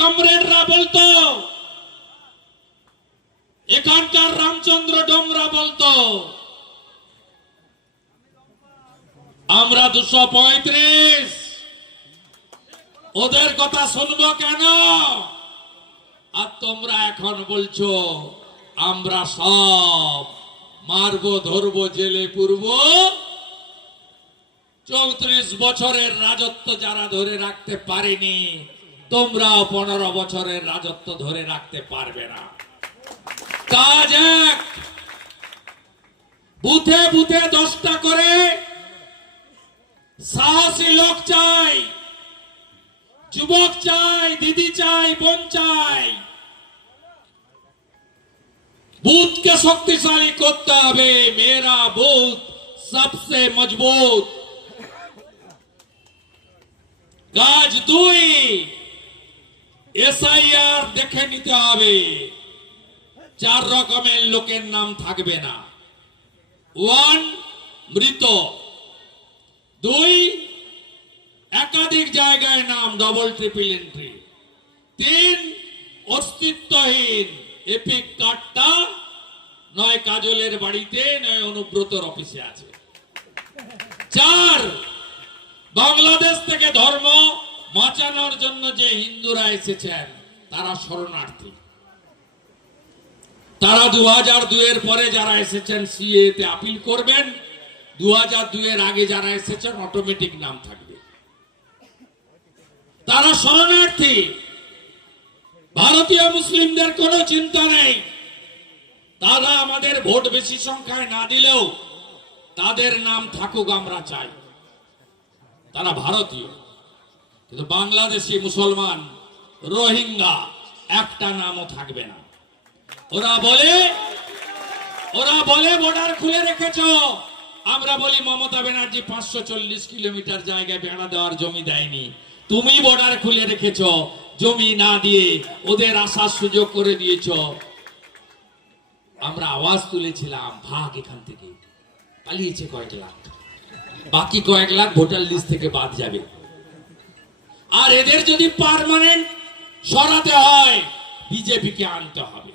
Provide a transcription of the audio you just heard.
কমরেডরা বলতো, এখানকার রামচন্দ্র ডোমরা বলতো, আমরা দুশো পঁয়ত্রিশ। ওদের কথা শুনব কেন? আর তোমরা এখন বলছো, আমরা সব মারবো, ধরবো, জেলে পুরব। চৌত্রিশ বছরের রাজত্ব যারা ধরে রাখতে পারেনি তোমরাও পনেরো বছরের রাজত্ব ধরে রাখতে পারবে না। কাজ এক। বুথে বুথে দশটা করে সাহসী লোক চাই, যুবক চাই, দিদি চাই, বোন চাই। বুথকে শক্তিশালী করতে হবে, মেয়েরা বুথ সবসে মজবুত। কাজ দুই। এসআইআর দেখে নিতে হবে। চার রকমের লোকের নাম থাকবে না। ওয়ান, মৃত। দুই, একাধিক জায়গায় নাম ডবল ট্রিপল এন্ট্রি তিন, অস্তিত্বহীন, এপিক কার্ডটা নয় কাজলের বাড়িতে, নয় অনুব্রতর অফিসে আছে। চার, বাংলাদেশ থেকে ধর্ম বাঁচানোর জন্য যে হিন্দুরা এসেছেন, তারা শরণার্থী। তারা দু হাজার দুয়ের পরে যারা এসেছেন সিএ তে আপিল করবেন। দু হাজার দুয়ের আগে যারা এসেছেন অটোমেটিক নাম থাকবে। তারা শরণার্থী। ভারতীয় মুসলিমদের কোনো চিন্তা নেই। তারা আমাদের ভোট বেশি সংখ্যায় না দিলেও তাদের নাম থাকুক, আমরা চাই। তারা ভারতীয়। কিন্তু বাংলাদেশি মুসলমান রোহিঙ্গা একটা নামও থাকবে না। ওরা বলে ওরা বলে বর্ডার খুলে রেখেছ। আমরা বলি, মমতা ব্যানার্জি পাঁচশো চল্লিশ কিলোমিটার জায়গায় বেড়া দেওয়ার জমি দেয়নি। তুমি বর্ডার খুলে রেখেছ, জমি না দিয়ে ওদের আসার সুযোগ করে দিয়েছ। আমরা আওয়াজ তুলেছিলাম, ভাগ এখান থেকে। পালিয়েছে কয়েক লাখ। বাকি কয়েক লাখ ভোটার লিস্ট থেকে বাদ যাবে। আর এদের যদি পারমানেন্ট সরাতে হয় বিজেপিকে আনতে হবে।